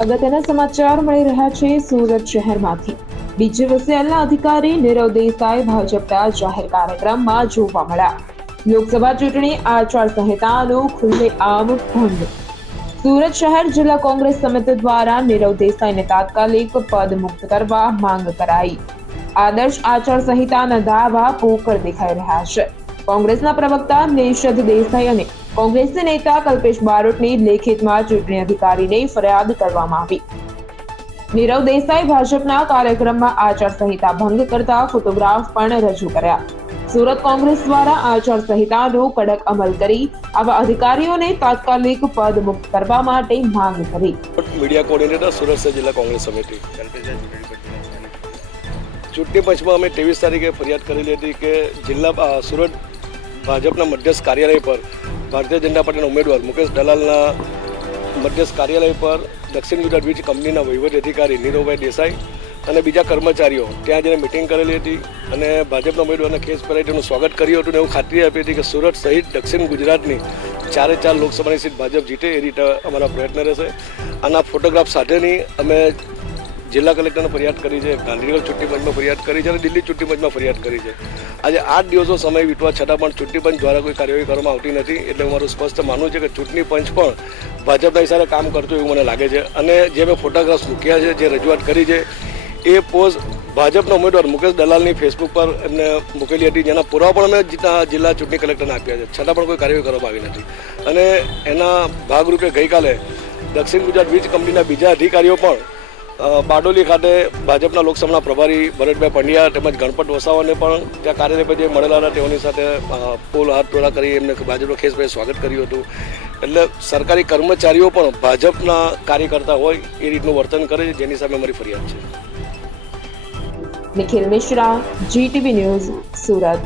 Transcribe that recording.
અગત્યના સમાચાર મળી રહ્યા છે સુરત શહેરમાંથી। BJVCLના અધિકારી નીરવ દેસાઈ ભાજપના જાહેર કાર્યક્રમમાં જોવા મળ્યા। લોકસભા ચૂંટણી આચારસંહિતાનો ખુલ્લેઆમ ભંગ। સુરત શહેર જિલ્લા કોંગ્રેસ સમિતિ દ્વારા નીરવ દેસાઈને તાત્કાલિક પદ મુક્ત કરવા માંગ કરાઈ। આદર્શ આચારસંહિતાના દાવા પોકળ દેખાઈ રહ્યા છે। કોંગ્રેસના પ્રવક્તા નિષદ દેસાઈ અને કોંગ્રેસી નેતા કલ્પેશ બારોટની લેખિતમાં ચૂંટણી અધિકારીને ફરિયાદ કરવામાં આવી। નીરવ દેસાઈ ભાજપના કાર્યક્રમમાં આચારસંહિતા ભંગ કરતા ફોટોગ્રાફ પણ રજૂ કર્યા। સુરત કોંગ્રેસ દ્વારા આચારસંહિતાનો કડક અમલ કરી આવા અધિકારીઓને તાત્કાલિક પદ મુક્ત કરવા માટે માંગ કરી। મીડિયા કોર્ડિનેટર સુરત જિલ્લા કોંગ્રેસ સમિતિ ચૂંટણી પંચમાં અમે 23 તારીખે ફરિયાદ કરેલી હતી કે જિલ્લા સુરત ભાજપના મધ્યસ્થ કાર્યાલય પર ભારતીય જનતા પાર્ટીના ઉમેદવાર મુકેશ દલાલના મધ્યસ્થ કાર્યાલય પર દક્ષિણ ગુજરાત વીજ કંપનીના વહીવટી અધિકારી નીરવભાઈ દેસાઈ અને બીજા કર્મચારીઓ ત્યાં જઈને મિટિંગ કરેલી હતી અને ભાજપના ઉમેદવારને ખેસ પહેરાવી તેનું સ્વાગત કર્યું હતું અને એવું ખાતરી આપી હતી કે સુરત સહિત દક્ષિણ ગુજરાતની 4 લોકસભાની સીટ ભાજપ જીતે એ રીતે અમારા પ્રયત્ન રહેશે। આના ફોટોગ્રાફ સાથેની અમે જિલ્લા કલેક્ટરને ફરિયાદ કરી છે, ગાંધીનગર ચૂંટણી પંચમાં ફરિયાદ કરી છે અને દિલ્હી ચૂંટણી પંચમાં ફરિયાદ કરી છે। આજે 8 દિવસો સમય વીતવા છતાં પણ ચૂંટણી પંચ દ્વારા કોઈ કાર્યવાહી કરવામાં આવતી નથી। એટલે મારું સ્પષ્ટ માનવું છે કે ચૂંટણી પંચ પણ ભાજપના હિસાબે કામ કરતું એવું મને લાગે છે અને જે મેં ફોટોગ્રાફ્સ મૂક્યા છે, જે રજૂઆત કરી છે, એ પોઝ ભાજપના ઉમેદવાર મુકેશ દલાલની ફેસબુક પર એમને મૂકેલી હતી, જેના પુરાવા પણ અમે જિલ્લા ચૂંટણી કલેક્ટરને આપ્યા છે, છતાં પણ કોઈ કાર્યવાહી કરવામાં આવી નથી। અને એના ભાગરૂપે ગઈકાલે દક્ષિણ ગુજરાત વીજ કંપનીના બીજા અધિકારીઓ પણ બારડોલી ખાતે ભાજપના લોકસભાના પ્રભારી ભરતભાઈ પંડ્યા તેમજ ગણપત વસાવાને પણ ત્યાં કાર્યાલય પર જે મળેલા હતા તેઓની સાથે ફૂલ હાથ ટોળા કરી એમને ભાજપનો ખેસભાઈ સ્વાગત કર્યું હતું। એટલે સરકારી કર્મચારીઓ પણ ભાજપના કાર્યકર્તા હોય એ રીતનું વર્તન કરે છે, જેની સામે અમારી ફરિયાદ છે। Nikhil Mishra, GTV news, Surat.